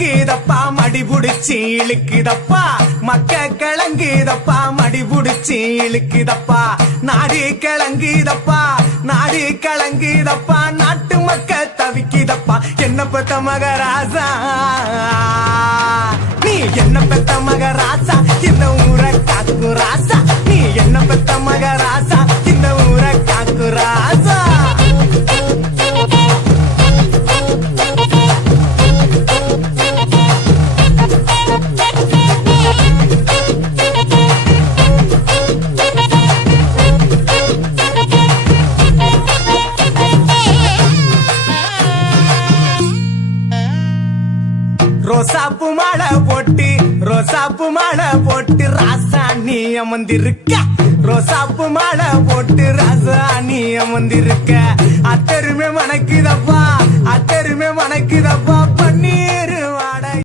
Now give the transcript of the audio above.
கிளங்குதப்பா மடி புடிச்சு இழுக்குதப்பா மக்க கிளங்குதப்பா மடி புடிச்சு இழுக்குதப்பா நாடு கிளங்குதப்பா நாடு கிளங்குதப்பா நாட்டு மக்க தவிக்குதப்பா என்ன பெத்த மகராசா நீ என்ன பெத்த மகராசா இந்த ஊரை காக்கு ராசா நீ என்ன பெத்த மகராசா இந்த ஊரை காக்கு ராசா ரோசாப்பு மாலை போட்டு ராசாணி அமர்ந்திருக்க ரோசாப்பு மாலை போட்டு ராசாணி அமர்ந்திருக்க அத்தை